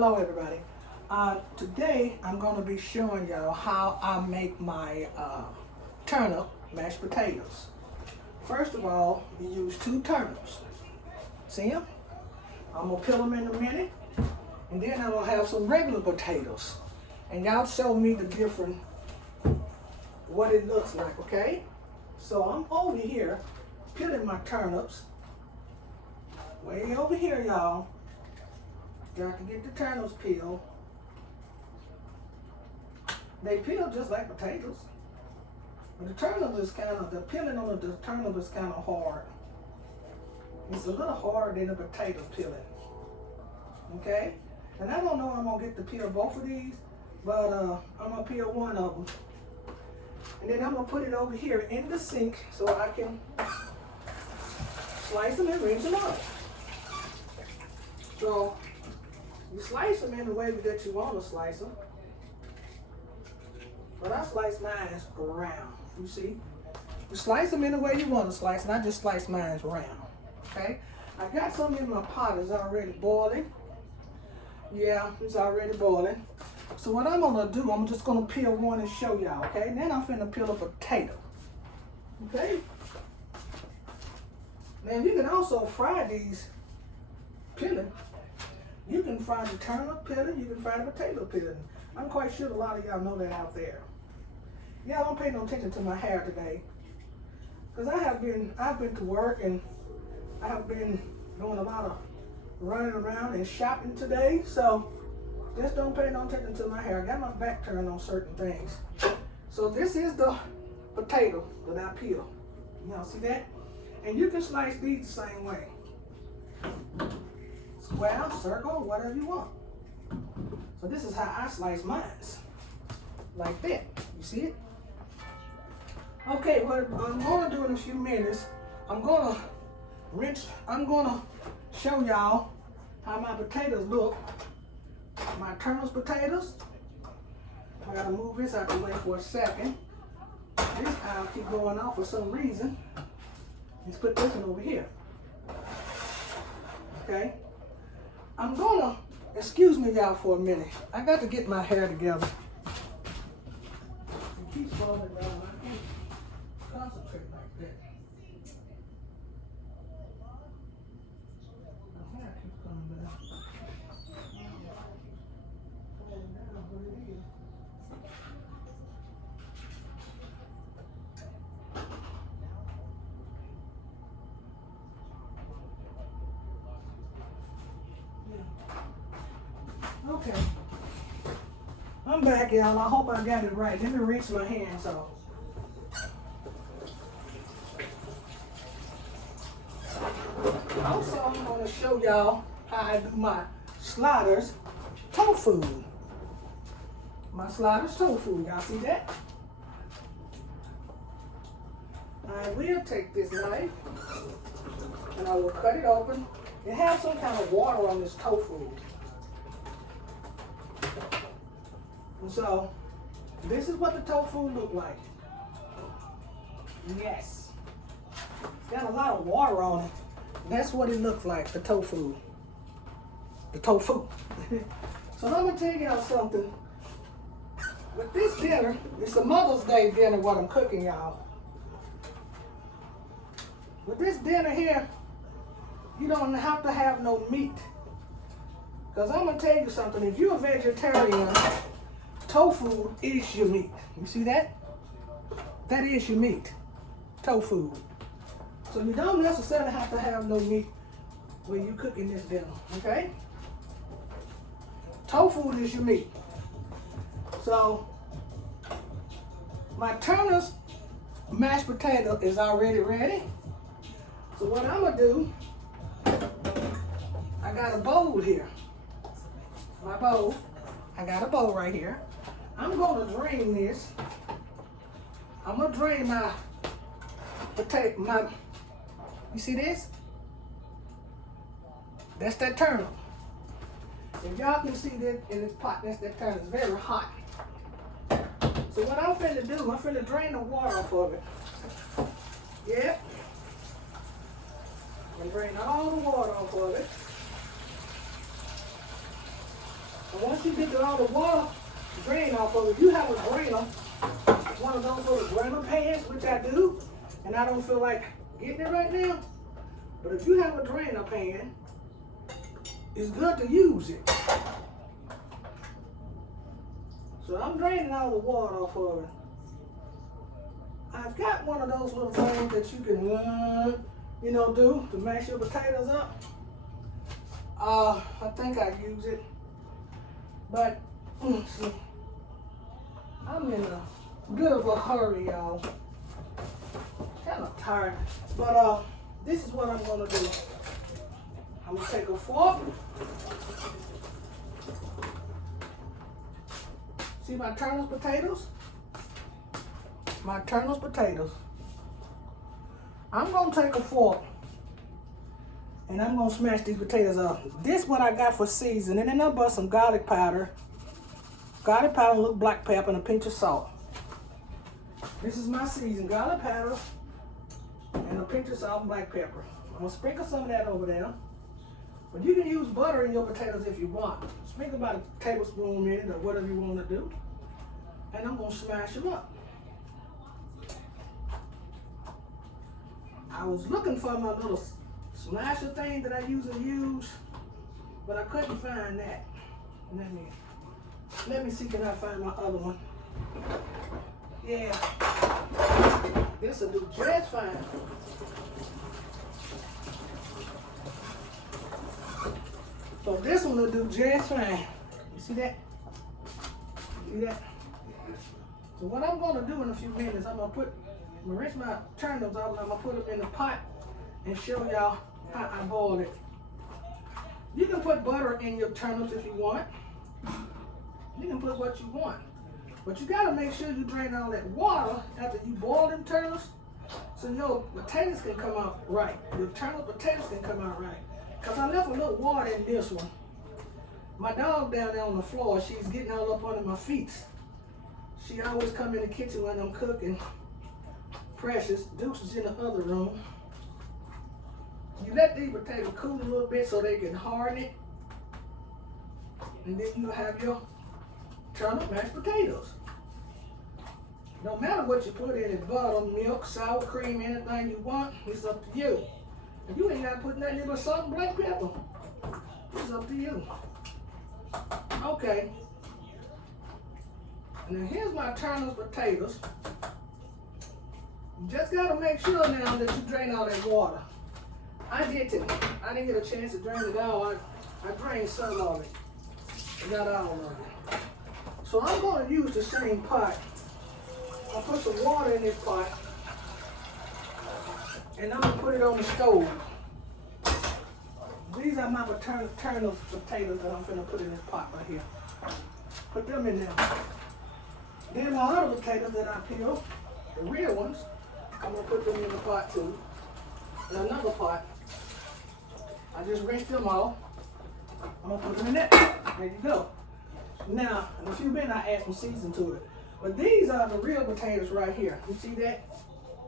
Hello everybody. Today I'm going to be showing y'all how I make my turnip mashed potatoes. First of all, you use 2 turnips. See them? I'm going to peel them in a minute. And then I'm going to have some regular potatoes. And y'all show me the different, what it looks like, okay? So I'm over here peeling my turnips. Way over here, y'all. Got to get the turnips peeled. They peel just like potatoes. But the turnip is the peeling on the turnip is kind of hard. It's a little harder than the potato peeling. Okay? And I don't know if I'm going to get to peel both of these, but I'm going to peel one of them. And then I'm going to put it over here in the sink so I can slice them and rinse them up. So, you slice them in the way that you want to slice them. But I slice mine around, you see? You slice them in the way you want to slice, and I just slice mine around, okay? I got some in my pot that's already boiling. Yeah, it's already boiling. So what I'm gonna do, I'm just gonna peel one and show y'all, okay? Then I'm finna peel a potato, okay? Now you can also fry these peeling. You can fry the turnip peeling, you can fry the potato peeling. I'm quite sure a lot of y'all know that out there. Y'all don't pay no attention to my hair today. Because I've been to work and I have been doing a lot of running around and shopping today. So just don't pay no attention to my hair. I got my back turned on certain things. So this is the potato that I peel. Y'all see that? And you can slice these the same way. Square, circle, whatever you want. So this is how I slice mine. Like that. You see it? Okay, what I'm going to do in a few minutes, I'm going to show y'all how my potatoes look. My turnips potatoes. I got to move this out the way for a second. This aisle keep going off for some reason. Let's put this one over here. Okay. I'm going to, excuse me y'all for a minute. I got to get my hair together. It keeps falling down. I can't concentrate like that. My hair keeps coming down. Falling down, but it is. Okay. I'm back, y'all. I hope I got it right. Let me rinse my hands off. Also, I'm going to show y'all how I do my sliders tofu. My sliders tofu. Y'all see that? I will take this knife and I will cut it open. It has some kind of water on this tofu. And so, this is what the tofu look like. Yes. It's got a lot of water on it. That's what it looks like, the tofu. The tofu. So I'm going to tell y'all something. With this dinner, it's a Mother's Day dinner what I'm cooking, y'all. With this dinner here, you don't have to have no meat. Because I'm going to tell you something. If you're a vegetarian, tofu is your meat. You see that? That is your meat. Tofu. So you don't necessarily have to have no meat when you're cooking this dinner, okay? Tofu is your meat. So my turnips mashed potato is already ready. So what I'm gonna do, I got a bowl here. My bowl. I got a bowl right here. I'm going to drain this. I'm going to drain my potato, you see this? That's that turnip. If y'all can see that in this pot, that's that turnip. It's very hot. So what I'm finna do, I'm finna drain the water off of it. Yep. I'm gonna drain all the water off of it. once you get all the water drain off of it, if you have a drainer, one of those little drainer pans, which I do, and I don't feel like getting it right now, but if you have a drainer pan, it's good to use it. So I'm draining all the water off of it. I've got one of those little things that you can, do to mash your potatoes up. I think I use it, but see, I'm in a bit of a hurry, y'all. Kind of tired, but this is what I'm gonna do. I'm gonna take a fork. See my turnips potatoes? My turnips potatoes. I'm gonna take a fork and I'm gonna smash these potatoes up. This is what I got for seasoning, and then I'll bust some garlic powder. Garlic powder, a little black pepper, and a pinch of salt. This is my season, garlic powder, and a pinch of salt and black pepper. I'm gonna sprinkle some of that over there. But you can use butter in your potatoes if you want. Sprinkle about a tablespoon in it or whatever you want to do. And I'm gonna smash them up. I was looking for my little smasher thing that I usually use, but I couldn't find that. Let me see, can I find my other one? Yeah, this will do just fine. So this one will do just fine. You see that? See that? So what I'm gonna do in a few minutes, I'm gonna rinse my turnips off and I'm gonna put them in the pot and show y'all how I boil it. You can put butter in your turnips if you want. You can put what you want. But you gotta make sure you drain all that water after you boil them turnips so your potatoes can come out right. Your turnip potatoes can come out right. Cause I left a little water in this one. My dog down there on the floor, she's getting all up under my feet. She always come in the kitchen when I'm cooking. Precious, Deuce is in the other room. You let these potatoes cool a little bit so they can harden it. And then you have your turnip mashed potatoes. No matter what you put in it, butter, milk, sour cream, anything you want, it's up to you. And you ain't got to put nothing in but salt and black pepper. It's up to you. Okay. And then here's my turnip potatoes. You just got to make sure now that you drain all that water. I didn't. I didn't get a chance to drain it all. I drained some of it, but not all of it. So I'm going to use the same pot. I'll put some water in this pot, and I'm going to put it on the stove. These are my turnip potatoes that I'm going to put in this pot right here. Put them in there. Then my other potatoes that I peeled, the real ones, I'm going to put them in the pot too. In another pot. I just rinsed them off. I'm going to put them in there. There you go. Now, in a few minutes, I add some seasoning to it. But these are the real potatoes right here. You see that?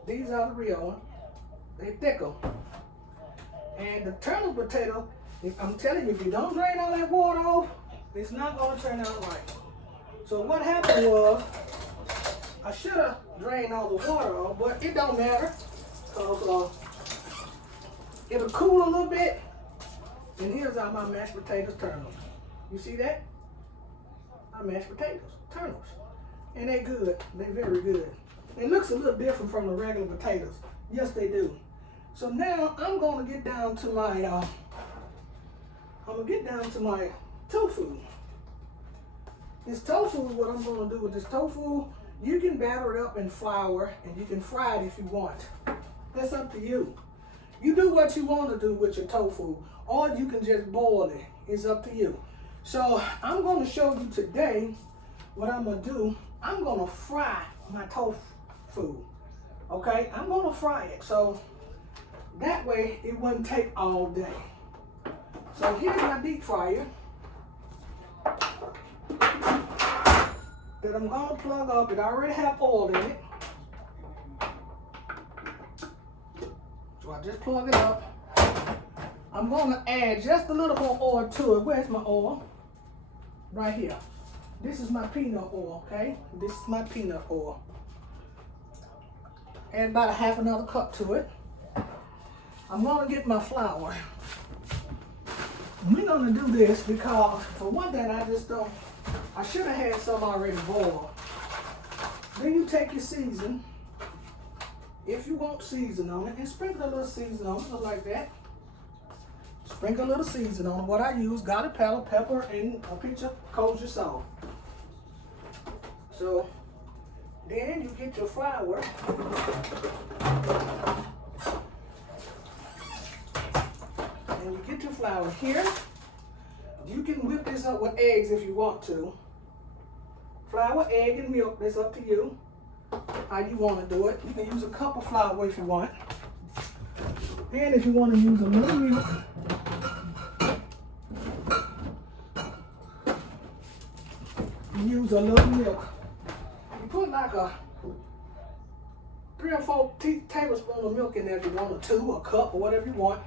These are the real ones. They're thicker. And the turnip potato, I'm telling you, if you don't drain all that water off, it's not going to turn out right. So what happened was, I should have drained all the water off, but it don't matter. Because it'll cool a little bit. And here's how my mashed potatoes turnips. You see that? My mashed potatoes, turnips. And they're good. They're very good. It looks a little different from the regular potatoes. Yes, they do. So now I'm going to get down to my tofu. This tofu is what I'm going to do with this tofu. You can batter it up in flour and you can fry it if you want. That's up to you. You do what you want to do with your tofu, or you can just boil it. It's up to you. So I'm going to show you today what I'm going to do. I'm going to fry my tofu. Okay? I'm going to fry it. So that way it wouldn't take all day. So here's my deep fryer that I'm going to plug up. It already have oil in it. So I just plug it up. I'm going to add just a little more oil to it. Where's my oil? right here. This is my peanut oil, okay? This is my peanut oil. Add about a half another cup to it. I'm gonna get my flour. We're gonna do this because, for one thing, I should have had some already boiled. Then you take your season, if you want season on it, and sprinkle a little season on it, just like that. Sprinkle a little season on it. What I use, garlic powder, pepper, and a pinch of kosher salt. So, then you get your flour. And you get your flour here. You can whip this up with eggs if you want to. Flour, egg, and milk, that's up to you. How you want to do it. You can use a cup of flour if you want. And if you want to use a little milk, you use a little milk. You put like a 3 or 4 tablespoons of milk in there if you want, or 2, a cup, or whatever you want.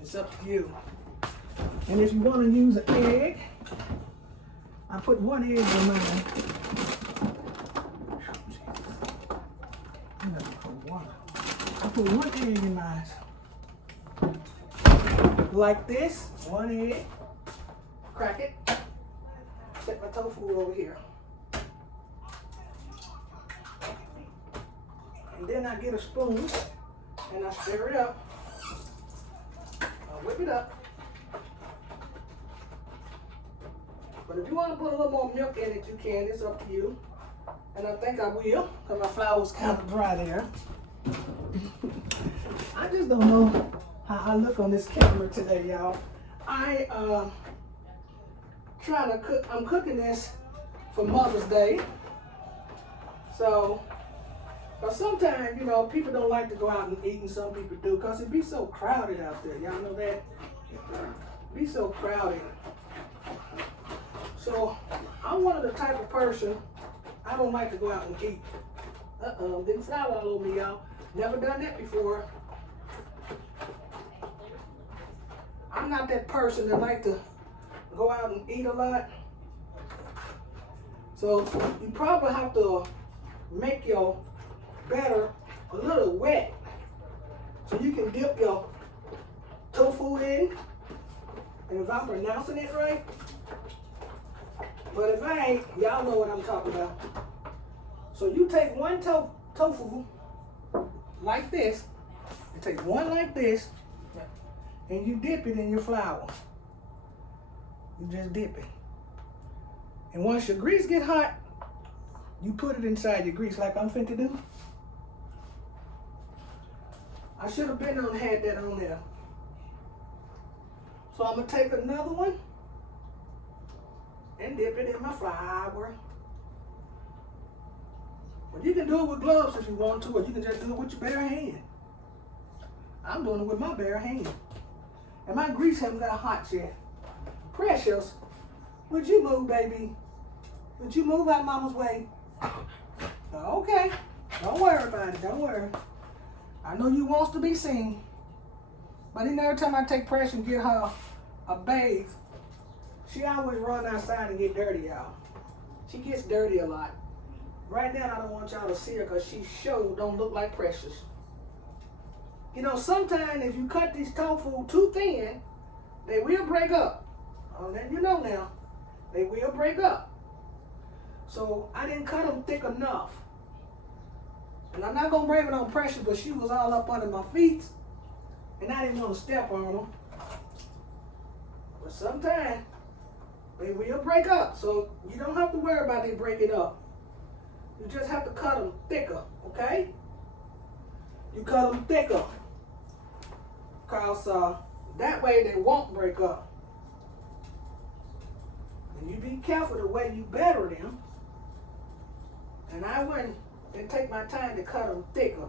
It's up to you. And if you want to use an egg, I put 1 egg in mine. I put 1 egg in mine. Like this, 1 egg. Crack it. Set my tofu over here. And then I get a spoon and I stir it up. I whip it up. But if you want to put a little more milk in it, you can. It's up to you. And I think I will, because my flour's kind of dry there. I just don't know how I look on this camera today, y'all. I'm cooking this for Mother's Day. So, but sometimes, you know, people don't like to go out and eat, and some people do, because it be so crowded out there. Y'all know that? It be so crowded. So, I'm one of the type of person, I don't like to go out and eat. Didn't flour all over me, y'all. Never done that before. I'm not that person that like to go out and eat a lot. So you probably have to make your batter a little wet so you can dip your tofu in. And if I'm pronouncing it right, but if I ain't, y'all know what I'm talking about. So you take 1 tofu like this, and take 1 like this, and you dip it in your flour. You just dip it. And once your grease get hot, you put it inside your grease like I'm finna do. I should have had that on there. So I'm gonna take another one and dip it in my flour. But you can do it with gloves if you want to, or you can just do it with your bare hand. I'm doing it with my bare hand. And my grease haven't got hot yet. Precious, would you move, baby? Would you move out Mama's way? Okay, don't worry about it, don't worry. I know you wants to be seen. But then every time I take Precious and get her a bathe, she always run outside and get dirty, y'all. She gets dirty a lot. Right now, I don't want y'all to see her because she sure don't look like Precious. You know, sometimes if you cut these tofu too thin, they will break up. Oh, then you know now, they will break up. So I didn't cut them thick enough. And I'm not going to blame it on Precious, but she was all up under my feet, and I didn't want to step on them. But sometimes they will break up, so you don't have to worry about they breaking up. You just have to cut them thicker, okay? You cut them thicker, because that way they won't break up. And you be careful the way you batter them. And I went and take my time to cut them thicker.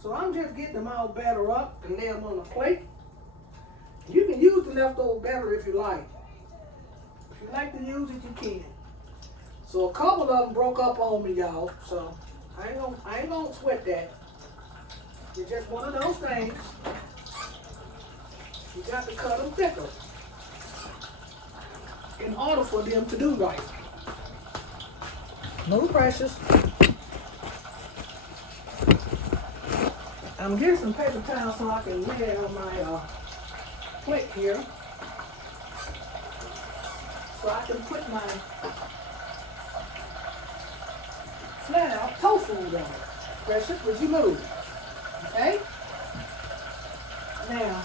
So I'm just getting them all battered up and lay them on a plate. You can use the leftover batter if you like. If you like to use it, you can. So a couple of them broke up on me, y'all. So I ain't gonna sweat that. It's just one of those things. You got to cut them thicker. in order for them to do right. No pressures. I'm getting some paper towels so I can lay it on my plate here. So I can put my flat out tofu on it. Precious, would you move? Okay? Now,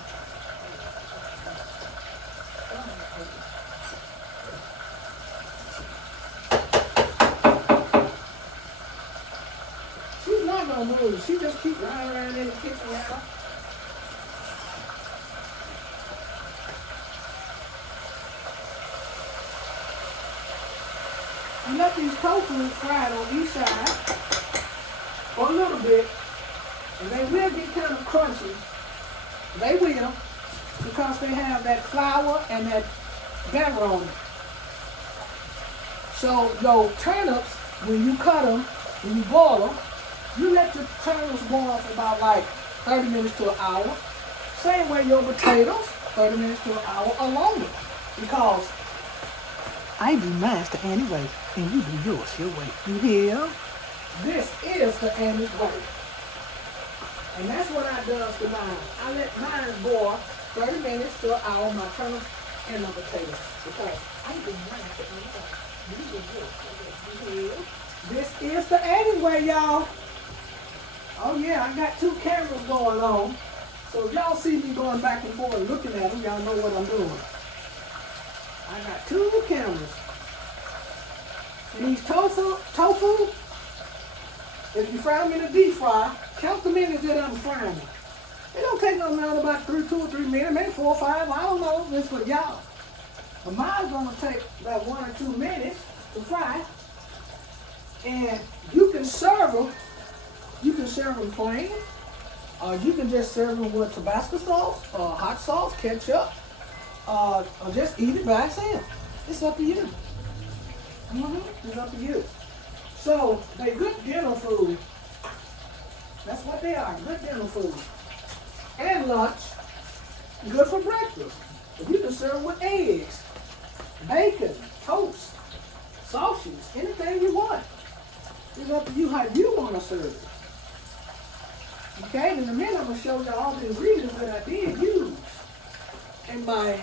she's not gonna move. She just keep running around in the kitchen now. You let these tofu fried on each side for a little bit, and they will get kind of crunchy. They will, because they have that flour and that batter on it. So your turnips, when you cut them, when you boil them, you let your turnips boil for about like 30 minutes to an hour. Same way your potatoes, 30 minutes to an hour or longer. Because I do mine the Annie's way, and you do yours your way. You hear? This is the Annie's way. And that's what I does to mine. I let mine boil 30 minutes to an hour, my turnips and my potatoes. Because I do mine the Annie's way. You do yours. You hear? This is the Annie's way, y'all. Oh yeah, I got two cameras going on. So if y'all see me going back and forth looking at them, y'all know what I'm doing. I got two cameras. These tofu, if you fry them in a deep fry, count the minutes that I'm frying them. It don't take no more than about 2 or 3 minutes, maybe 4 or 5, I don't know, it's for y'all. But mine's gonna take about 1 or 2 minutes to fry. And you can serve them plain, or you can just serve them with Tabasco sauce, or hot sauce, ketchup, or just eat it by itself. It's up to you. It's up to you. So, they're good dinner food. That's what they are, good dinner food. And lunch, good for breakfast. You can serve with eggs, bacon, toast, sausages, anything you want. It's up to you how you want to serve it. Okay, in a minute I'm going to show you all the ingredients that I did use in my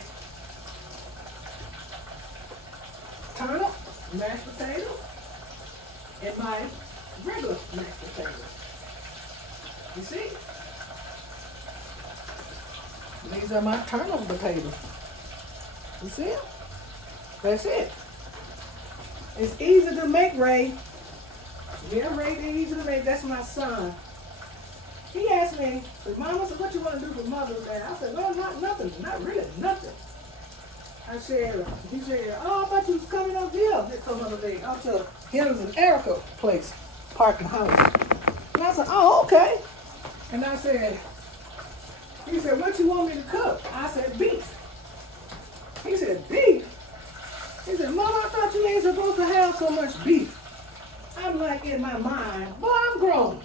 turnip, mashed potato, and my regular mashed potato. You see? These are my turnip potatoes. You see them? That's it. It's easy to make, Ray. Yeah, Ray, they're easy to make. That's my son. He asked me, said, Mama, what you want to do for Mother's Day? I said, well, nothing. Not really, nothing. I said, he said, oh, I thought you was coming up here next Mother's Day. Out to Henry's and Erica place, parking house. And I said, oh, okay. And I said, he said, what you want me to cook? I said, beef. He said, beef? He said, Mama, I thought you ain't supposed to have so much beef. I'm like, in my mind, boy, I'm grown.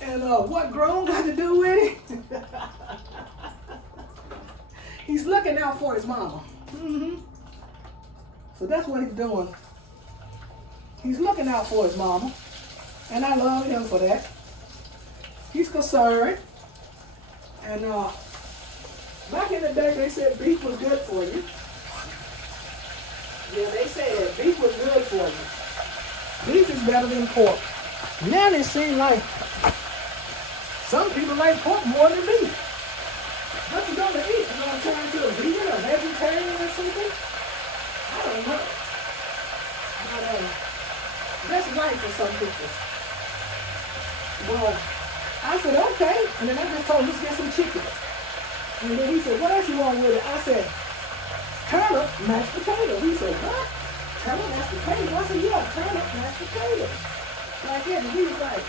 And what grown got to do with it? He's looking out for his mama. So that's what he's doing. He's looking out for his mama. And I love him for that. He's concerned. And back in the day, they said beef was good for you. Yeah, they said beef was good for you. Beef is better than pork. Now it seems like some people like pork more than beef. What you gonna eat? You gonna turn into a vegan or vegetarian or something? I don't know. But that's right for some people. Well, I said, okay. And then I just told him, let's get some chicken. And then he said, what else you want with it? I said, turnip mashed potato. He said, what? Turnip mashed potato? I said, yeah, turnip mashed potato. Like that. And he was like,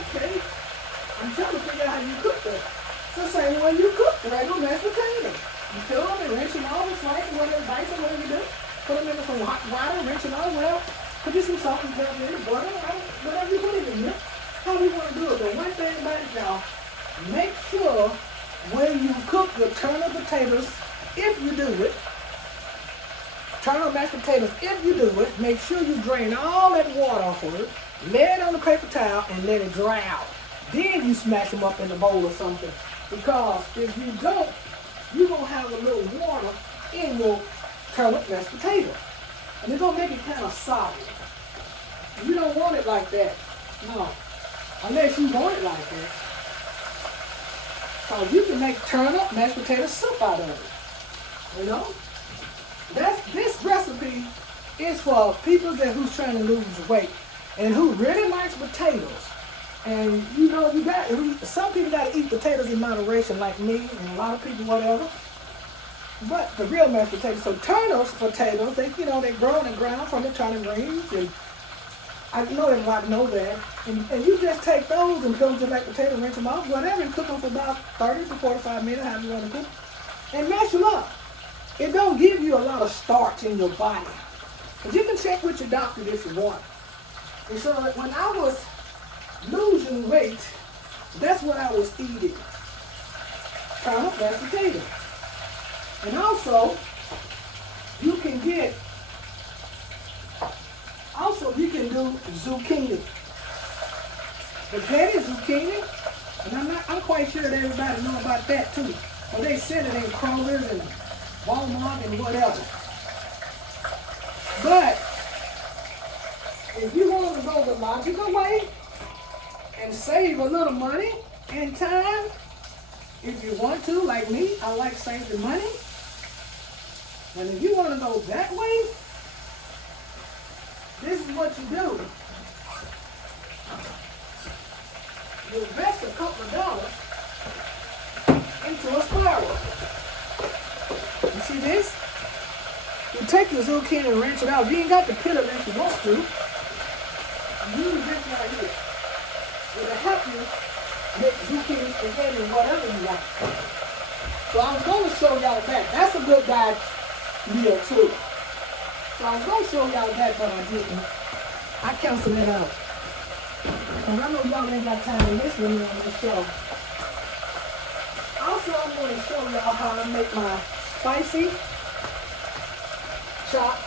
okay. I'm trying to figure out how you cook that. It's the same way you cook regular mashed potatoes. You fill them and rinse them all, slice them, whatever, dice them, whatever you do. Put them in some hot water, rinse them all well. Put you some salt and pepper in it, butter, whatever you put it in there. How we want to do it. But one thing about it, y'all, make sure when you cook your turnip potatoes, if you do it, turnip mashed potatoes, if you do it, make sure you drain all that water off of it, lay it on a paper towel, and let it dry out. Then you smash them up in a bowl or something. Because if you don't, you're going to have a little water in your turnip mashed potato. And it's going to make it kind of soggy. You don't want it like that. No. Unless you want it like that. So you can make turnip mashed potato soup out of it. You know? This recipe is for people who's trying to lose weight and who really likes potatoes. And you know, some people got to eat potatoes in moderation, like me and a lot of people, whatever. But the real mashed potatoes, so potatoes, they grow in the ground from the turnip greens, and I know everybody know that. And you just take those and put them to like potato, rinse them off, whatever, and cook them for about 30 to 45 minutes, however you want to cook, and mash them up. It don't give you a lot of starch in your body. But you can check with your doctor if you want. And so when I was losing weight, that's what I was eating. Turnip mashed potato. And also, you can do zucchini. Veggie zucchini, and I'm quite sure that everybody know about that too. But they sell it in Kroger's and Walmart and whatever. But if you want to go the logical way and save a little money and time, if you want to, like me, I like saving money. And if you want to go that way, this is what you do. You invest a couple of dollars into a spiral. You see this? You take your zucchini and wrench it out. You ain't got to peel it if you want to. Use this right here. It'll help you make zucchini spaghetti or whatever you want. So I was going to show y'all that. That's a good diet meal too. So I was going to show y'all that, but I didn't. I canceled it out. And I know y'all ain't got time to listen to me on this show. Also, I'm going to show y'all how I make my spicy chopped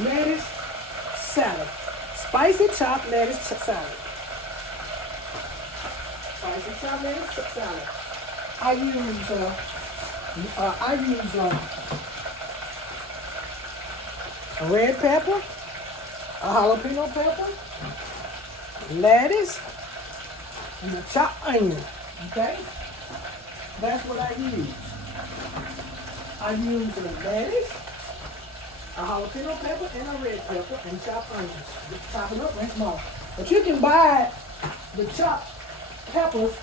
lettuce salad. Spicy chopped lettuce salad. Spicy chopped lettuce salad. I use a red pepper, a jalapeno pepper, lettuce, and a chopped onion. Okay? That's what I use. I use a lettuce, a jalapeno pepper, and a red pepper, and chopped onions. Just chop it up, rinse them off. But you can buy the chopped peppers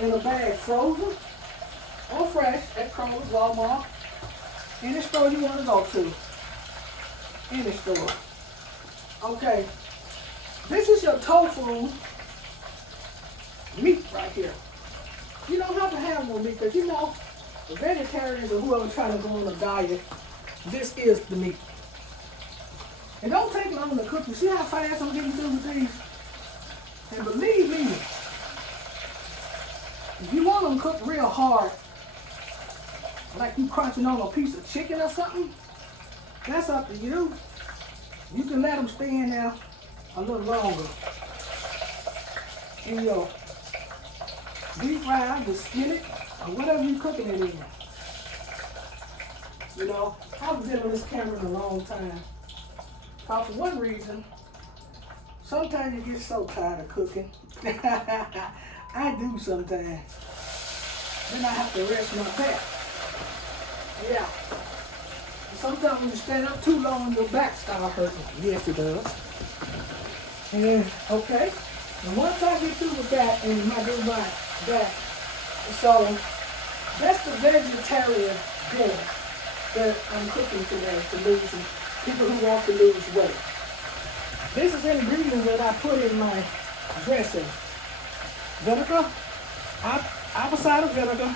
in a bag, frozen or fresh, at Kroger's, Walmart, any store you want to go to. Any store. Okay. This is your tofu meat right here. You don't have to have no meat because the vegetarians or whoever trying to go on a diet, this is the meat. It don't take long to cook. You see how fast I'm getting through with these? And believe me, if you want them cooked real hard, like you crunching on a piece of chicken or something, that's up to you. You can let them stay in there a little longer. In your deep fry, the skillet, or whatever you're cooking it in. You know, I haven't been on this camera in a long time. Because for one reason, sometimes you get so tired of cooking. I do sometimes. Then I have to rest my back. Yeah. Sometimes when you stand up too long, your back starts hurting. Yes, it does. And then, okay. And once I get through with that, and I do my back, so that's the vegetarian dinner that I'm cooking today for people who want to lose weight. This is ingredients that I put in my dressing. Vinegar, apple cider vinegar,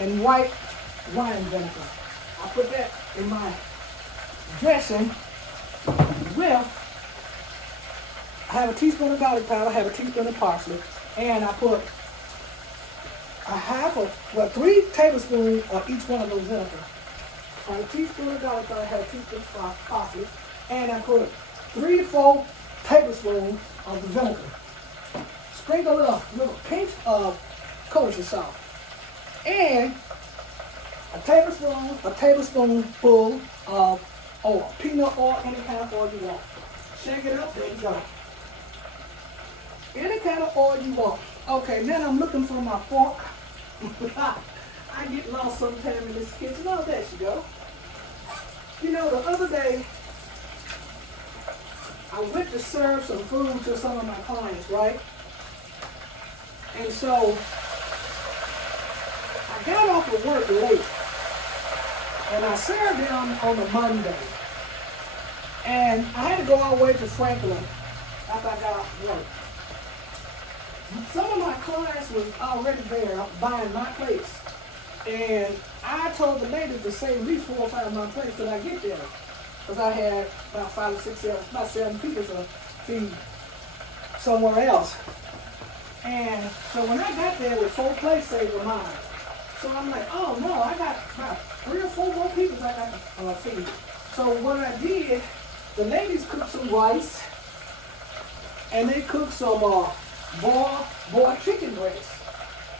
and white wine vinegar. I put that in my dressing. Well, I have a teaspoon of garlic powder, I have a teaspoon of parsley, and I put 3 tablespoons of each one of those vinegar. a teaspoon of garlic powder, a teaspoon of parsley, and I put 3 to 4 tablespoons of the vinegar. Sprinkle a little pinch of kosher salt, and a tablespoonful of oil, peanut oil, any kind of oil you want. Shake it up, there you go. Any kind of oil you want. Okay, now I'm looking for my fork. I get lost sometime in this kitchen. Oh, there she go. You know, the other day, I went to serve some food to some of my clients, right? And so, I got off of work late. And I served them on a Monday. And I had to go all the way to Franklin after I got off work. Some of my clients was already there buying my plates. And I told the lady to save at least 4 or 5 of my plates till I get there. Because I had about 5 or 6, 7 people to feed somewhere else. And so when I got there with 4 plates saved of mine, so I'm like, oh no, I got about 3 or 4 more people I got to feed. So what I did, the ladies cooked some rice, and they cooked some boiled chicken breast,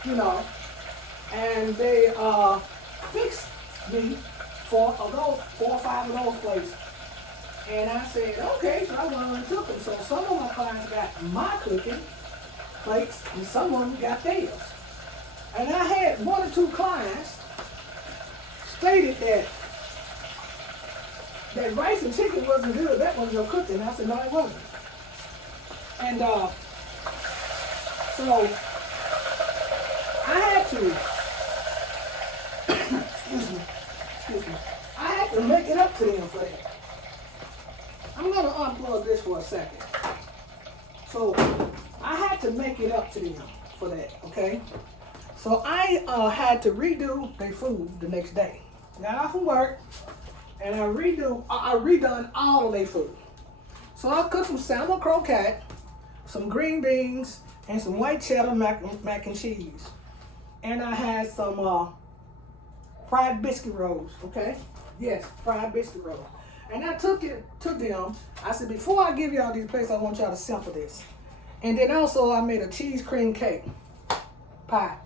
you know, and they fixed me for 4 or 5 of those plates. And I said, okay, so I went on and took them. So some of my clients got my cooking plates, and some of them got theirs. And I had 1 or 2 clients stated that rice and chicken wasn't good. That was your cooking. I said, no, it wasn't. And so I had to, excuse me, I had to make it up to them for that. I'm going to unplug this for a second. So I had to make it up to them for that, okay? So I had to redo their food the next day. Got off from work, and I redone all of their food. So I cooked some salmon croquette, some green beans, and some white cheddar mac and cheese. And I had some fried biscuit rolls, okay? Yes, fried biscuit rolls. And I took it to them. I said, before I give y'all these plates, I want y'all to sample this. And then also I made a cheese cream cake pie.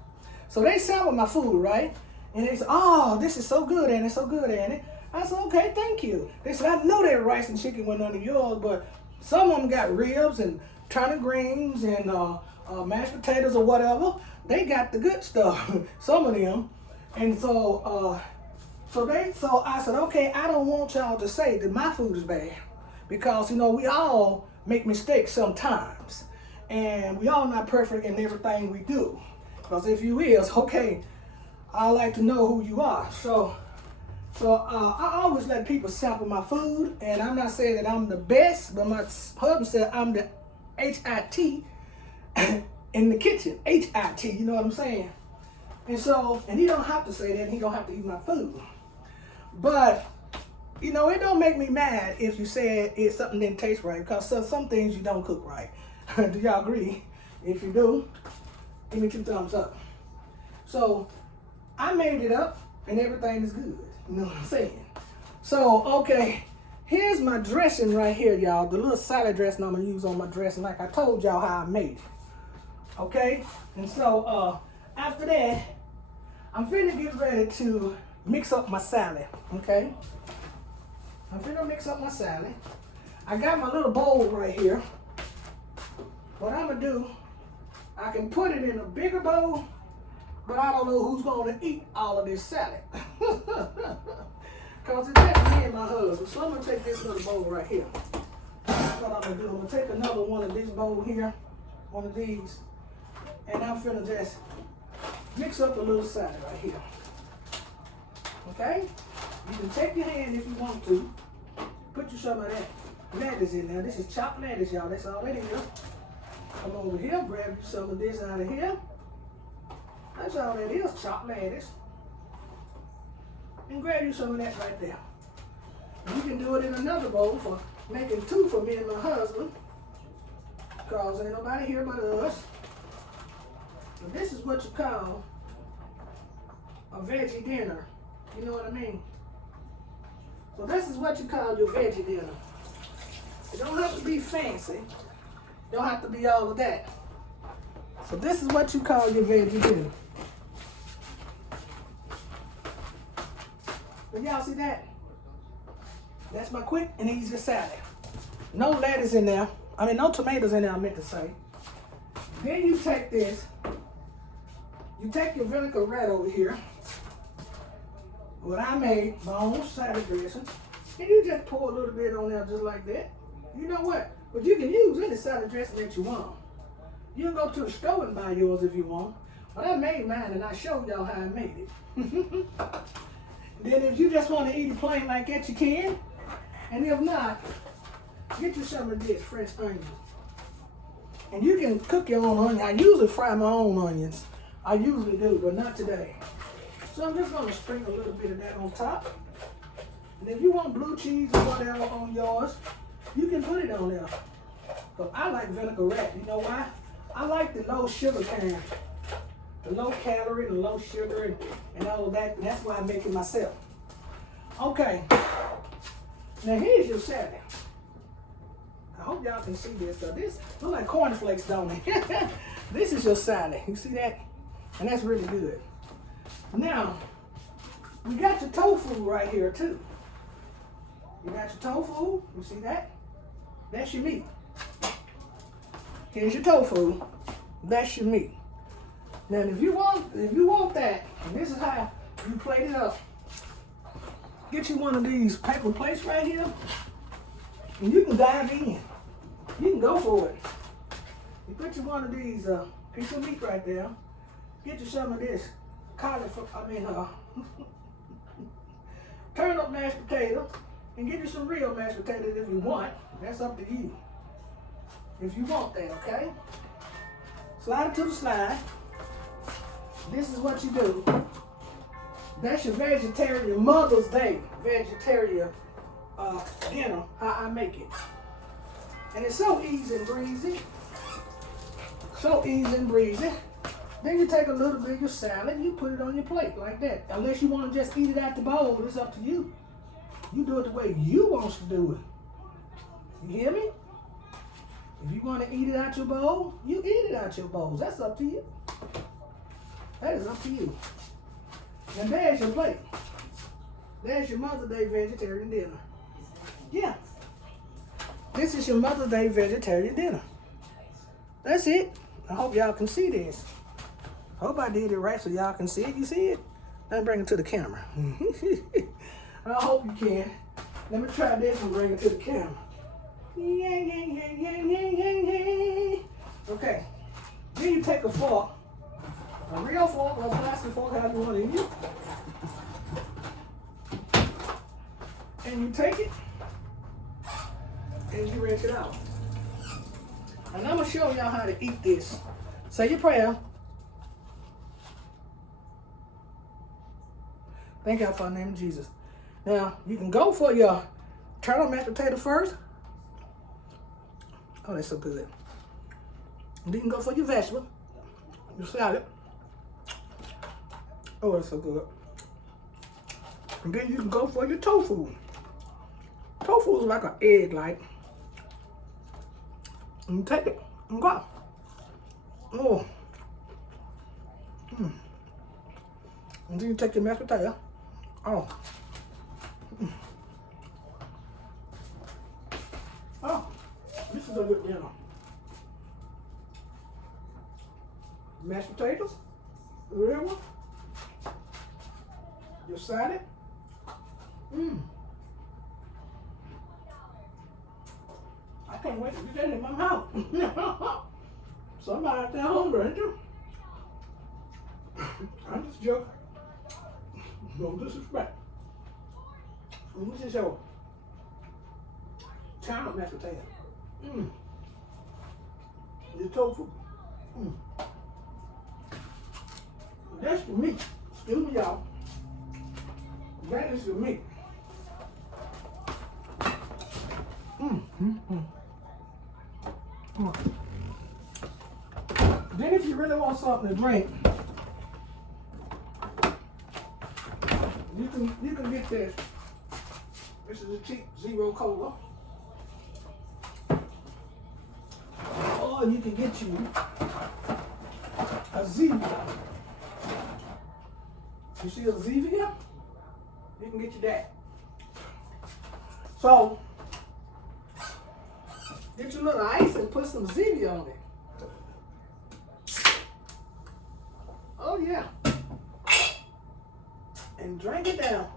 So they sampled my food, right? And they said, oh, this is so good, Annie, so good, Annie. I said, okay, thank you. They said, I know that rice and chicken went under yours, but some of them got ribs and turnip greens and mashed potatoes or whatever. They got the good stuff, some of them. And so I said, okay, I don't want y'all to say that my food is bad, because, you know, we all make mistakes sometimes. And we all not perfect in everything we do. Because if you is, okay, I like to know who you are. So I always let people sample my food, and I'm not saying that I'm the best, but my husband said I'm the HIT in the kitchen. HIT, you know what I'm saying? And he don't have to say that, and he don't have to eat my food. But, you know, it don't make me mad if you say it's something didn't taste right, because some things you don't cook right. Do y'all agree? If you do, give me 2 thumbs up. So I made it up, and everything is good. You know what I'm saying? So, okay, here's my dressing right here, y'all. The little salad dressing I'm going to use on my dressing, like I told y'all how I made it. Okay? And so, after that, I'm finna get ready to mix up my salad. Okay? I'm finna mix up my salad. I got my little bowl right here. What I'm going to do, I can put it in a bigger bowl, but I don't know who's going to eat all of this salad. Because it's just me and my husband. So I'm going to take this little bowl right here. That's what I'm going to do. I'm going to take another one of these bowls here, one of these, and I'm finna just mix up a little salad right here. Okay? You can take your hand if you want to. Put you some of that lettuce in there. This is chopped lettuce, y'all. That's all it is. Come over here, grab you some of this out of here. That's all that is, chopped lettuce. And grab you some of that right there. You can do it in another bowl for making 2 for me and my husband, because ain't nobody here but us. But this is what you call a veggie dinner. You know what I mean? So this is what you call your veggie dinner. It don't have to be fancy. It don't have to be all of that. So this is what you call your veggie dinner. But y'all see that? That's my quick and easy salad. No lettuce in there. I mean, no tomatoes in there, I meant to say. Then you take this. You take your vinaigrette over here. What I made, my own salad dressing. And you just pour a little bit on there just like that. You know what? But you can use any salad dressing that you want. You can go to the store and buy yours if you want. But I made mine and I showed y'all how I made it. Then if you just want to eat it plain like that, you can. And if not, get you some of this fresh onions. And you can cook your own onions. I usually fry my own onions. I usually do, but not today. So I'm just going to sprinkle a little bit of that on top. And if you want blue cheese or whatever on yours, you can put it on there. But I like vinaigrette. You know why? I like the low sugar kind. The low calorie, the low sugar, and all of that. And that's why I make it myself. Okay. Now here's your salad. I hope y'all can see this. So this look like cornflakes, don't it? This is your salad. You see that? And that's really good. Now, we got your tofu right here too. You got your tofu. You see that? That's your meat. Here's your tofu. That's your meat. Now, if you want that, and this is how you plate it up. Get you one of these paper plates right here, and you can dive in. You can go for it. You put you one of these piece of meat right there. Get you some of this turnip mashed potato, and get you some real mashed potatoes if you want. That's up to you. If you want that, okay? Slide it to the side. This is what you do. That's your vegetarian Mother's Day vegetarian dinner, how I make it. And it's so easy and breezy. So easy and breezy. Then you take a little bit of your salad and you put it on your plate like that. Unless you want to just eat it out the bowl, it's up to you. You do it the way you want to do it. You hear me? If you want to eat it out your bowl, you eat it out your bowls. That's up to you. That is up to you. And there's your plate. There's your Mother's Day vegetarian dinner. Yeah. This is your Mother's Day vegetarian dinner. That's it. I hope y'all can see this. I hope I did it right so y'all can see it. You see it? Let me bring it to the camera. I hope you can. Let me try this and bring it to the camera. Okay. Then you take a fork. A real fork or a plastic fork, however you want to use it. And you take it and you rinse it out. And I'm going to show y'all how to eat this. Say your prayer. Thank y'all for the name of Jesus. Now, you can go for your turnip mashed potato first. Oh, that's so good. And then you can go for your vegetable, your salad. Oh, that's so good. And then you can go for your tofu. Tofu is like an egg, like. And you take it and go. Oh. And then you take your mashed potato. Oh. Oh. This is a good dinner. Mashed potatoes. The real one. Your salad. I can't wait to get that in my mouth. Somebody out there hungry, ain't you? I'm just joking. No disrespect. This is your turnip mashed potato. Your tofu. That's the meat. Excuse me, y'all. That is the meat. Then if you really want something to drink, you can get this. This is a cheap zero cola. Or you can get you a Zevia. You see a Zevia? You can get you that. So, get your little ice and put some Zevia on it. Oh yeah. And drink it down.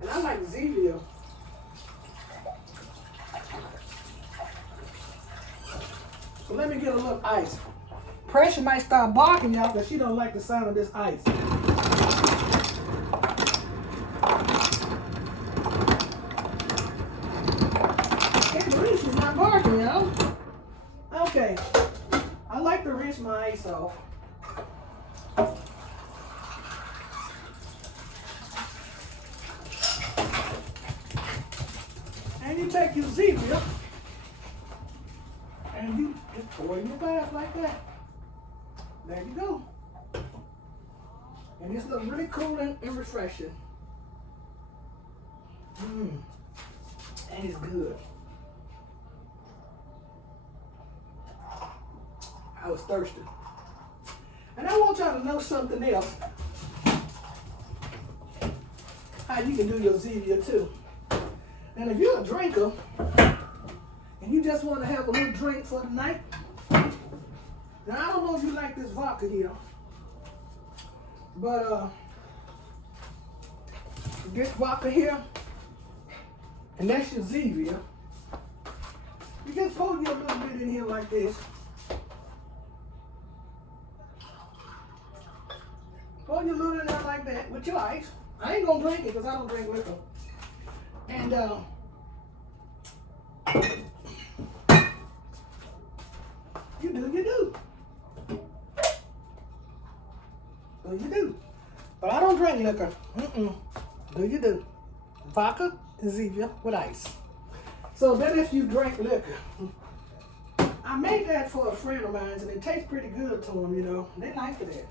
And I like Zevia. So let me get a little ice. Pressure might start barking, y'all, because she don't like the sound of this ice. Can't believe she's not barking, y'all. Okay. I like to rinse my ice off. And you take your Zevia and you just pour in your bath like that. There you go. And this looks really cool and refreshing. And it's good. I was thirsty. And I want y'all to know something else. How you can do your Zevia too. And if you're a drinker and you just want to have a little drink for the night, now I don't know if you like this vodka here, but this vodka here, and that's your Zevia. You just pour you a little bit in here like this. Pour you a little in there like that with your ice. I ain't gonna drink it because I don't drink liquor. And you do. Do you do? But I don't drink liquor. Do you do? Vodka and Zevia with ice. So then if you drink liquor, I made that for a friend of mine and it tastes pretty good to them, you know. They like it.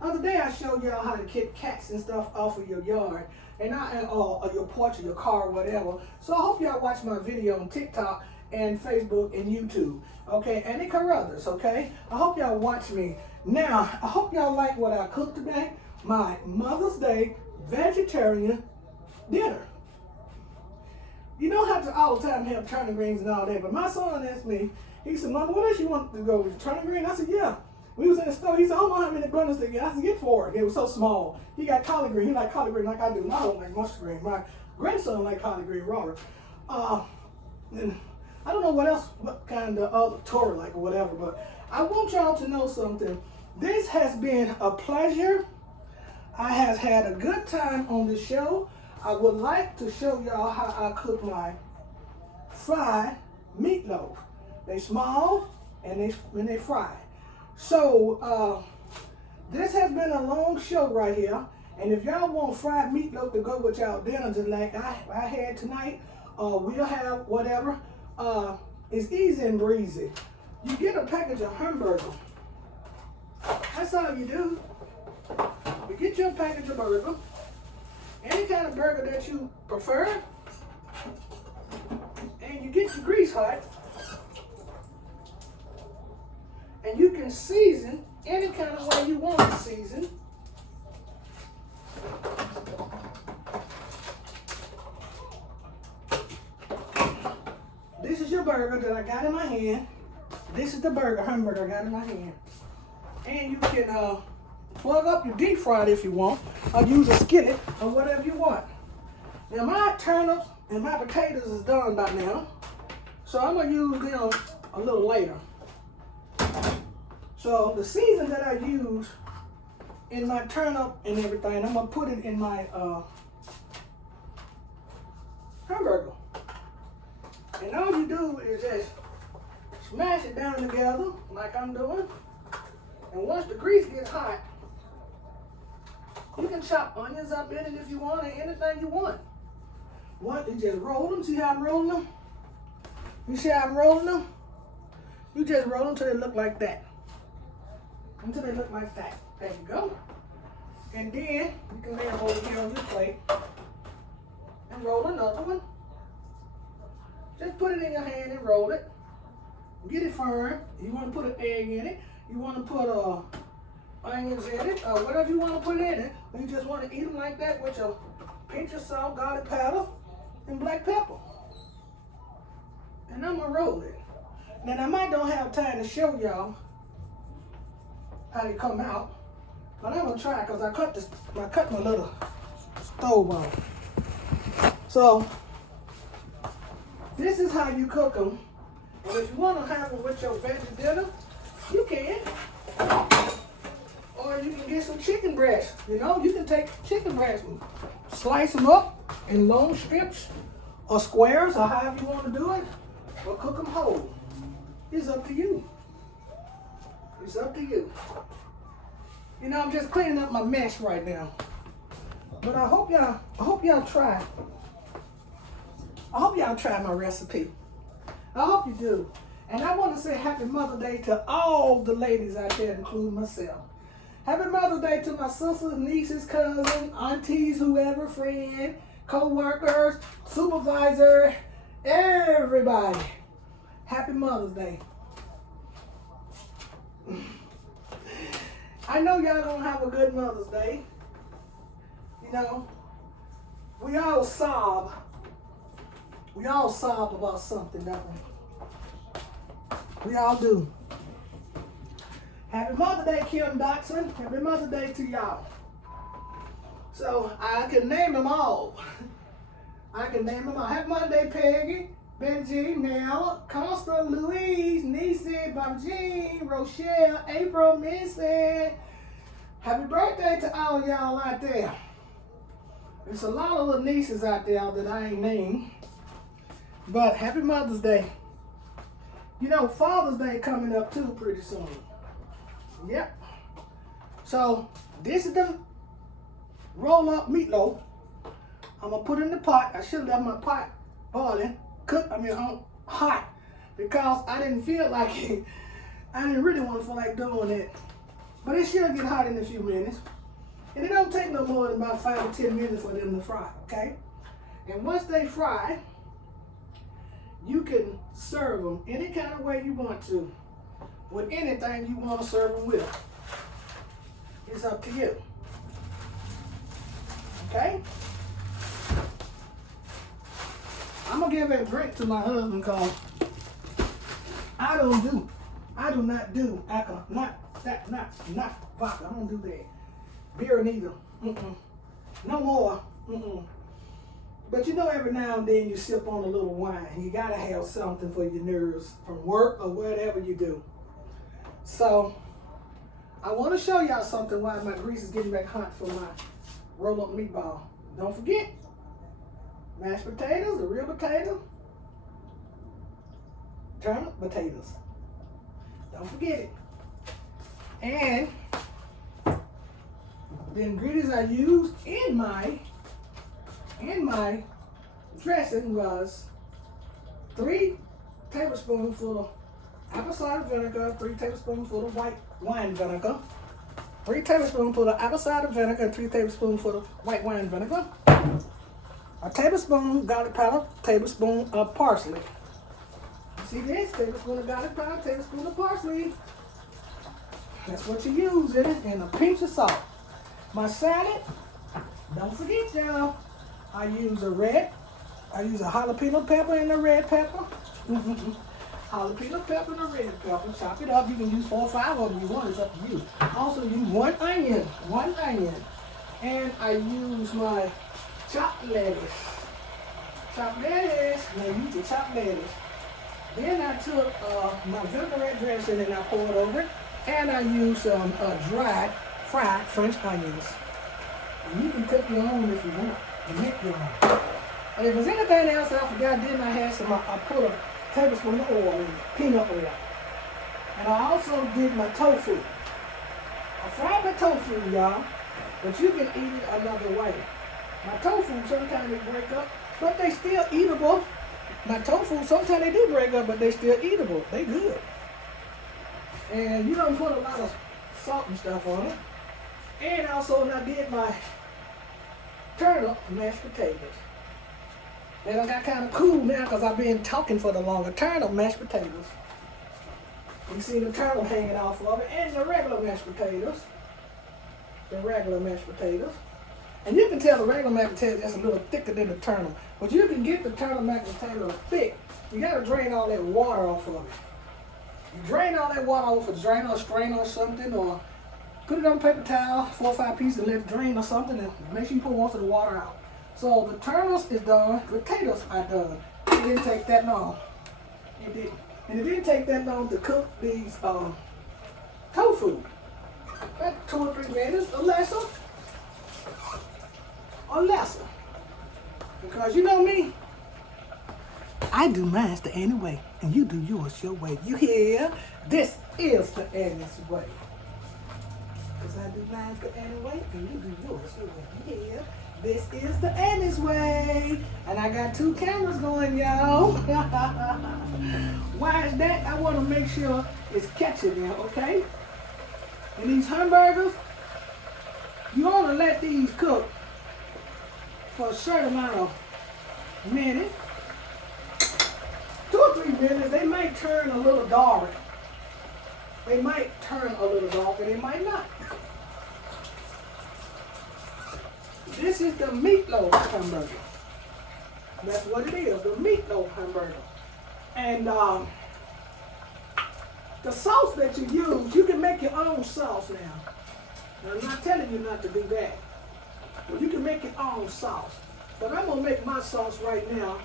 Other day I showed y'all how to get cats and stuff off of your yard and or your porch or your car or whatever. So I hope y'all watch my video on TikTok and Facebook and YouTube, okay, and in Carruthers, okay? I hope y'all watch me. Now, I hope y'all like what I cooked today. My Mother's Day vegetarian dinner. You don't have to all the time have turnip greens and all that, but my son asked me, he said, Mama, what else you want to go with? Turnip green? I said, yeah. We was in the store. He said, I don't know how many bundles they get. I said, get 4. It was so small. He got collard green. He like collard green like I do. I don't like mustard green. My grandson like collard green, Robert. And I don't know what kind of other Torah like or whatever, but I want y'all to know something. This has been a pleasure. I have had a good time on this show. I would like to show y'all how I cook my fried meatloaf. They small and they fried. So this has been a long show right here. And if y'all want fried meatloaf to go with y'all dinner, just like I had tonight, we'll have whatever. It's easy and breezy. You get a package of hamburger. That's all you do. You get your package of burger. Any kind of burger that you prefer. And you get your grease hot. And you can season any kind of way you want to season. This is your burger that I got in my hand. This is the hamburger I got in my hand. And you can plug up your deep fried if you want, or use a skillet, or whatever you want. Now my turnips and my potatoes is done by now, so I'm gonna use them a little later. So the season that I use in my turnip and everything, I'm gonna put it in my hamburger. And all you do is just smash it down together like I'm doing. And once the grease gets hot, you can chop onions up in it if you want, or anything you want. You just roll them. See how I'm rolling them? You see how I'm rolling them? You just roll them until they look like that. Until they look like that. There you go. And then you can lay them over here on your plate and roll another one. Just put it in your hand and roll it. Get it firm. You want to put an egg in it. You want to put onions in it, or whatever you want to put in it. Or you just want to eat them like that with your pinch of salt, garlic powder, and black pepper. And I'm going to roll it. Now, I might don't have time to show y'all how they come out, but I'm going to try because I cut my little stove on. So, this is how you cook them. And if you want to have it with your veggie dinner, you can. Or you can get some chicken breasts. You know, you can take chicken breasts and slice them up in long strips or squares or however you want to do it. Or cook them whole. It's up to you. It's up to you. You know, I'm just cleaning up my mess right now. But I hope y'all try. I hope y'all try my recipe. I hope you do. And I want to say happy Mother's Day to all the ladies out there, including myself. Happy Mother's Day to my sisters, nieces, cousins, aunties, whoever, friend, co-workers, supervisor, everybody. Happy Mother's Day. I know y'all don't have a good Mother's Day. You know, we all sob. We all sob about something, don't we? We all do. Happy Mother's Day, Kim Dotson. Happy Mother's Day to y'all. So I can name them all. I can name them all. Happy Mother's Day, Peggy, Benji, Nell, Consta, Louise, Niecy, Bob Jean, Rochelle, April, Missy. Happy birthday to all y'all out there. There's a lot of little nieces out there that I ain't named. But happy Mother's Day. You know, Father's Day coming up too pretty soon. Yep. So this is the roll up meatloaf. I'm gonna put it in the pot. I should have left my pot boiling, hot, because I didn't feel like it. I didn't really want to feel like doing it. But it should get hot in a few minutes. And it don't take no more than about 5 to 10 minutes for them to fry, okay? And once they fry, you can serve them any kind of way you want to, with anything you want to serve them with. It's up to you. Okay? I'm going to give a drink to my husband because I do not do alcohol, not vodka. I don't do that. Beer neither. No more. But you know, every now and then you sip on a little wine. You gotta have something for your nerves from work or whatever you do. So I want to show y'all something while my grease is getting back hot for my roll-up meatball. Don't forget, mashed potatoes, the real potato, turnip potatoes. Don't forget it. And the ingredients I used in my dressing was 3 tablespoonfuls of apple cider vinegar, 3 tablespoonfuls of white wine vinegar, 3 tablespoonfuls of apple cider vinegar, 3 tablespoonfuls of white wine vinegar, a tablespoon garlic powder, tablespoon of parsley. See this? Tablespoon of garlic powder, tablespoon of parsley. That's what you use in it, and a pinch of salt. My salad, don't forget y'all, I use a jalapeno pepper and a red pepper. Jalapeno pepper and a red pepper. Chop it up. You can use 4 or 5 of them you want. It's up to you. Also use one onion. And I use my chopped lettuce. Now use the chopped lettuce. Then I took my vinaigrette dressing and I poured over it. And I use some dried fried French onions. And you can cook your own if you want. And make your own. And if there's anything else I forgot, then I had some, I put a tablespoon of oil in it, peanut oil. And I also did my tofu. I fried my tofu, y'all, but you can eat it another way. My tofu, sometimes they break up, but they still eatable. My tofu, sometimes they do break up, but they still eatable. They good. And you don't put a lot of salt and stuff on it. And also I did my turnip mashed potatoes. They done got kind of cool now because I've been talking for the longer. Turnip mashed potatoes. You see the turnip hanging off of it, and the regular mashed potatoes. The regular mashed potatoes. And you can tell the regular mashed potato is a little thicker than the turnip. But you can get the turnip mashed potato thick. You got to drain all that water off of it. You drain all that water off with a drain or a strainer or something, or put it on a paper towel, 4 or 5 pieces, and let it drain or something, and make sure you put most of the water out. So the turnips is done, the potatoes are done. It didn't take that long. It didn't. And it didn't take that long to cook these tofu. About 2 or 3 minutes or lesser. Or lesser. Because you know me, I do mine the Annie way, and you do yours your way. You hear? This is the Annie's way. Because I do mine the Annie way, and you do yours your way. You hear? This is the Annie's way. And I got 2 cameras going, y'all. Why is that? I want to make sure it's catching now, okay? And these hamburgers, you want to let these cook for a certain amount of minutes. 2 or 3 minutes. They might turn a little dark. They might turn a little dark, and they might not. This is the meatloaf hamburger. That's what it is, the meatloaf hamburger. And the sauce that you use, you can make your own sauce now. I'm not telling you not to do that. But you can make your own sauce. But I'm going to make my sauce right now.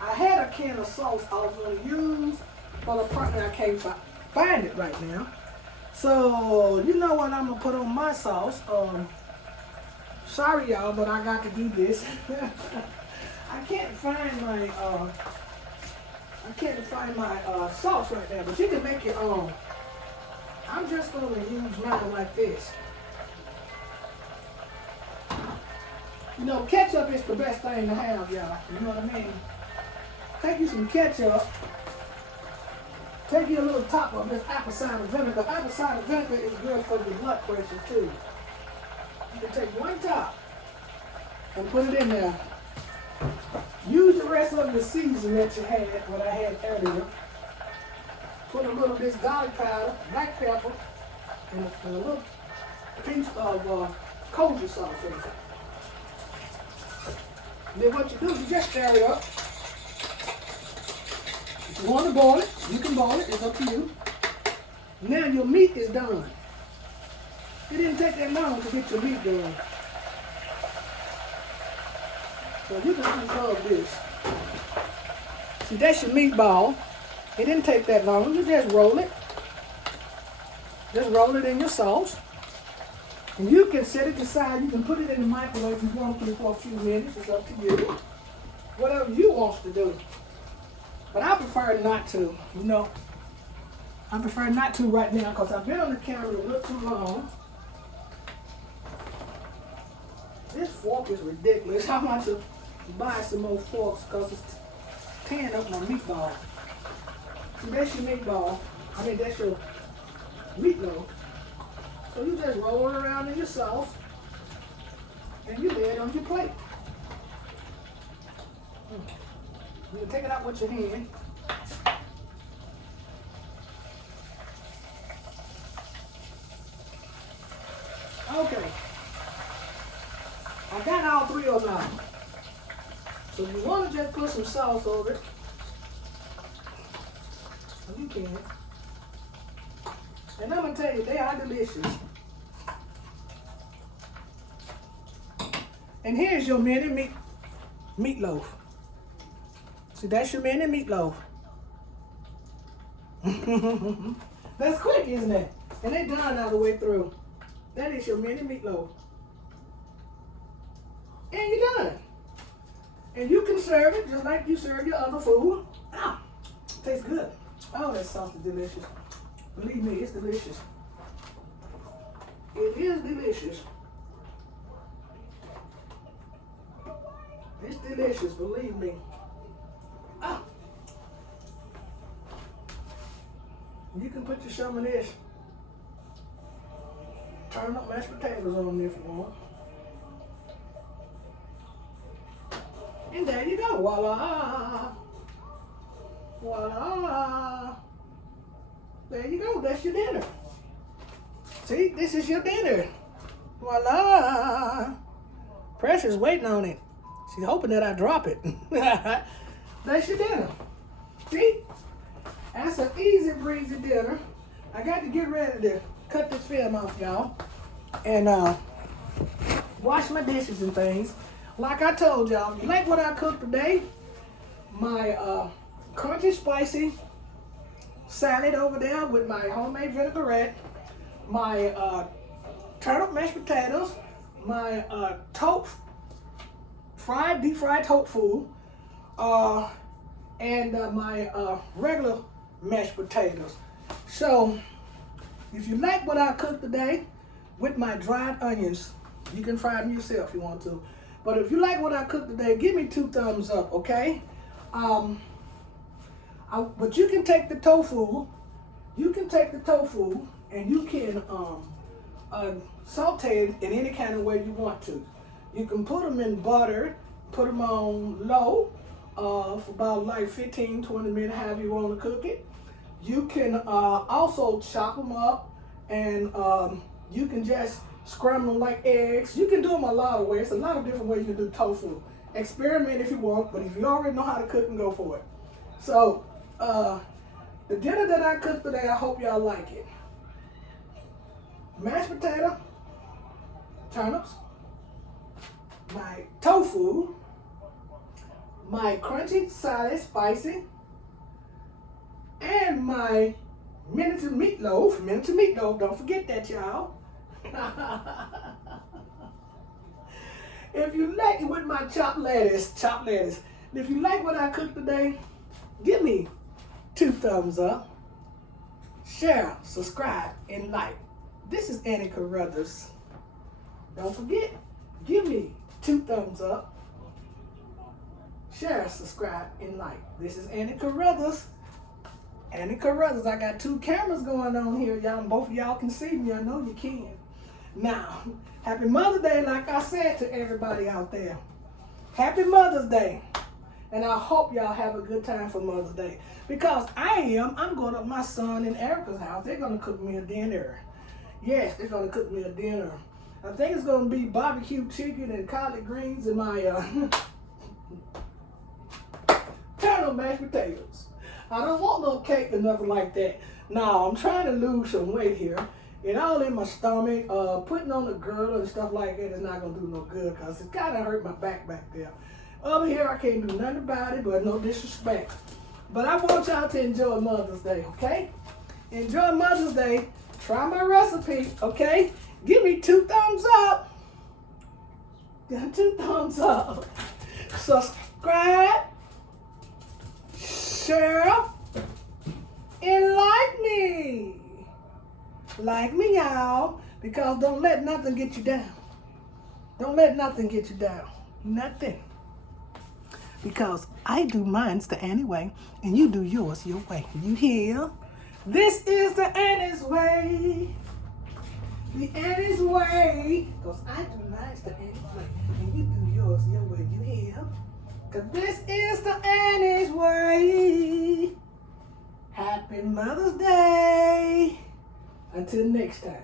I had a can of sauce I was going to use for the partner. I can't find it right now. So, you know what I'm going to put on my sauce. Sorry, y'all, but I got to do this. I can't find my sauce right now, but you can make your own. I'm just going to use mine like this. You know, ketchup is the best thing to have, y'all. You know what I mean? Take you some ketchup. Take you a little top of this apple cider vinegar. Apple cider vinegar is good for your blood pressure, too. You can take 1 top and put it in there. Use the rest of the season that you had, what I had earlier. Put a little of this garlic powder, black pepper, and a little pinch of kosher sauce in it. Then what you do is you just stir it up. If you want to boil it, you can boil it. It's up to you. Now your meat is done. It didn't take that long to get your meat done. So you can unplug this. See, that's your meatball. It didn't take that long. You just roll it. Just roll it in your sauce. And you can set it aside. You can put it in the microwave if you want to for a few minutes. It's up to you. Whatever you want to do. But I prefer not to, you know. I prefer not to right now because I've been on the camera a little too long. This fork is ridiculous. I want to buy some more forks because it's tearing up my meatball. See, that's your meatball. I mean, that's your meatloaf. So you just roll it around in your sauce and you lay it on your plate. You can take it out with your hand. Okay. I got all 3 of them out. So if you want to just put some sauce over it, you can. And I'm going to tell you, they are delicious. And here's your mini meatloaf. See, that's your mini meatloaf. That's quick, isn't it? And they done all the way through. That is your mini meatloaf. And you're done. And you can serve it just like you serve your other food. Ah, tastes good. Oh, that sauce is delicious. Believe me, it's delicious. It is delicious. It's delicious, believe me. Ah. You can put your some of this turnip mashed potatoes on there if you want. And there you go. Voila. Voila. There you go. That's your dinner. See, this is your dinner. Voila. Precious waiting on it. She's hoping that I drop it. That's your dinner. See? That's an easy breezy dinner. I got to get ready to cut this film off, y'all. And wash my dishes and things. Like I told y'all, you like what I cooked today? My crunchy spicy salad over there with my homemade vinaigrette, my turnip mashed potatoes, my deep fried tofu, and my regular mashed potatoes. So, if you like what I cooked today with my dried onions, you can fry them yourself if you want to. But if you like what I cooked today, give me 2 thumbs up, okay? But you can take the tofu, and you can saute it in any kind of way you want to. You can put them in butter, put them on low for about like 15, 20 minutes, however you want to cook it. You can also chop them up, and you can just scramble them like eggs. You can do them a lot of ways. A lot of different ways you can do tofu. Experiment if you want, but if you already know how to cook, then go for it. So, the dinner that I cooked today, I hope y'all like it. Mashed potato, turnips, my tofu, my crunchy salad, spicy, and my miniature meatloaf, don't forget that, y'all. If you like it with my chopped lettuce, if you like what I cooked today, give me 2 thumbs up, share, subscribe, and like. This is Annie Carruthers. Don't forget, give me 2 thumbs up, share, subscribe, and like. This is Annie Carruthers. Annie Carruthers. I got 2 cameras going on here, y'all. Both of y'all can see me. I know you can. Now, happy Mother's Day, like I said to everybody out there. Happy Mother's Day. And I hope y'all have a good time for Mother's Day. Because I'm going to my son and Erica's house. They're going to cook me a dinner. Yes, they're going to cook me a dinner. I think it's going to be barbecue chicken and collard greens and my turnip mashed potatoes. I don't want no cake or nothing like that. No, I'm trying to lose some weight here. It all in my stomach. Putting on a girdle and stuff like that is not going to do no good because it kind of hurt my back there. Over here, I can't do nothing about it, but no disrespect. But I want y'all to enjoy Mother's Day, okay? Enjoy Mother's Day. Try my recipe, okay? Give me 2 thumbs up. 2 thumbs up. Subscribe, share, and like me. Like me, y'all, because don't let nothing get you down. Don't let nothing get you down. Nothing. Because I do mine's the Annie way, and you do yours your way. You hear? This is the Annie's way. The Annie's way. Because I do mine's the Annie's way, and you do yours your way. You hear? Because this is the Annie's way. Happy Mother's Day. Until next time.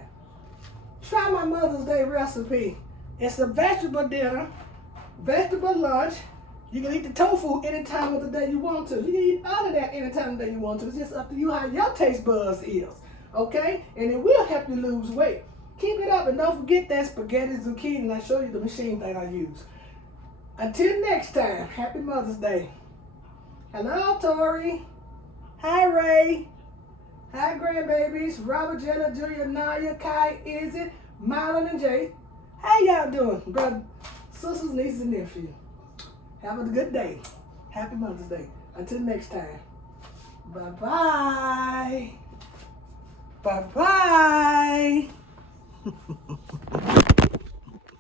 Try my Mother's Day recipe. It's a vegetable dinner, vegetable lunch. You can eat the tofu any time of the day you want to. You can eat all of that any time of the day you want to. It's just up to you how your taste buds is. Okay? And it will help you lose weight. Keep it up and don't forget that spaghetti zucchini, and I'll show you the machine thing I use. Until next time, happy Mother's Day. Hello, Tori. Hi, Ray. Hi, grandbabies. Robert, Jenna, Julia, Naya, Kai, Izzy, Marlon, and Jay. How y'all doing, brother, sisters, nieces, and nephews? Have a good day. Happy Mother's Day. Until next time. Bye-bye. Bye-bye.